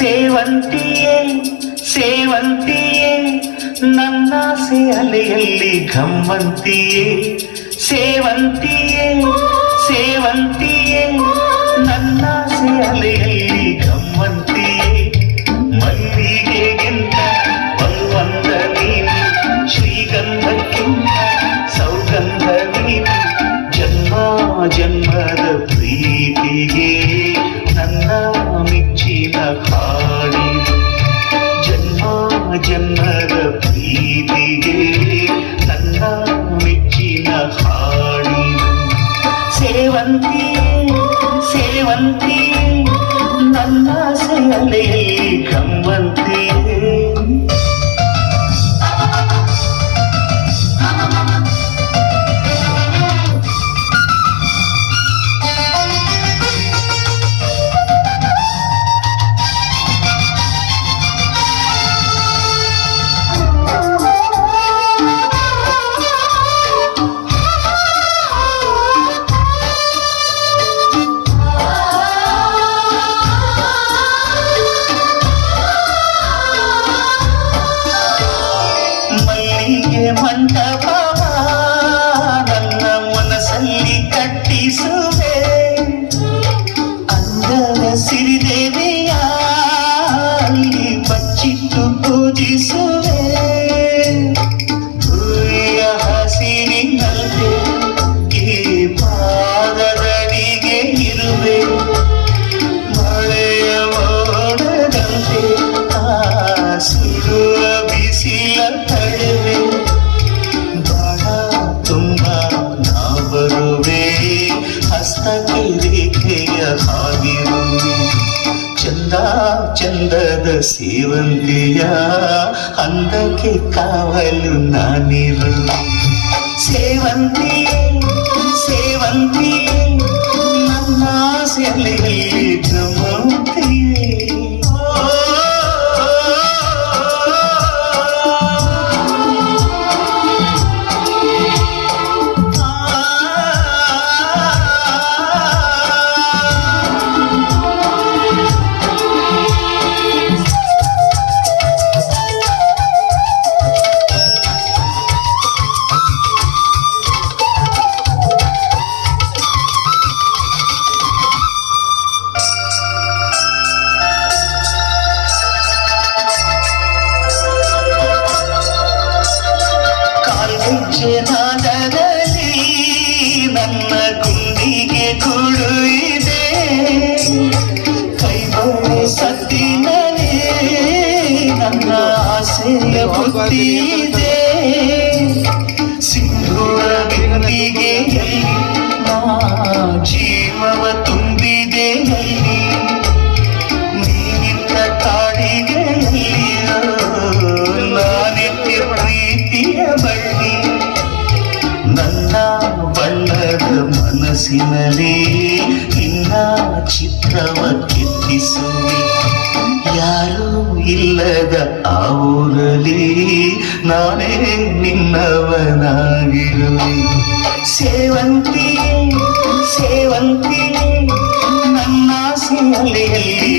ಸೇವಂತಿಯೇ ಸೇವಂತಿಯೇ ನನ್ನಾಸೆ ಅಲೆಯಲ್ಲಿ ಘಮ್ಮಂತಿಯೇ ಸೇವಂತಿಯೇ ಸೇವಂತಿಯೇ ಸೇವಂತಿ ಸೇವಂತಿ ನನ್ನ ಸೆಲೆಯಲ್ಲಿ ಕಂಬಂತಿ ತುಂಬ ನಾ ಬರುವೆ ಹಸ್ತಕ್ಕೆ ರೇಖೆಯ ಹಾಗಿರುವೆ ಚಂದ ಚಂದದ ಸೇವಂತಿಯ ಅಂದಕ್ಕೆ ಕಾವಲು ನಾನಿರುವೆ ಸೇವಂತಿ ಸೇವಂತಿ ನನ್ನ ಸೆಲೆಯಲ್ಲಿ ಕಾಶನಾಥದಲ್ಲಿ ನನ್ನ ಗುಂಡಿಗೆ ಕುಡುಯಿದೆ ಕೈಗೊಂಡು ಸತ್ತಿನಲ್ಲಿ ಆಸೆಯ ಬುದ್ಧಿಯಿದೆ ಬಣ್ಣದ ಮನಸ್ಸಿನಲ್ಲಿ ಇನ್ನ ಚಿತ್ರವ ಕೆತ್ತಿಸುವೆ. ಯಾರೂ ಇಲ್ಲದ ಆ ಊರಲ್ಲಿ ನಾನೇ ನಿನ್ನವನಾಗಿರುವೆ. ಸೇವಂತಿ ಸೇವಂತಿ ನನ್ನ ಸಿಮಲೆಯಲ್ಲಿ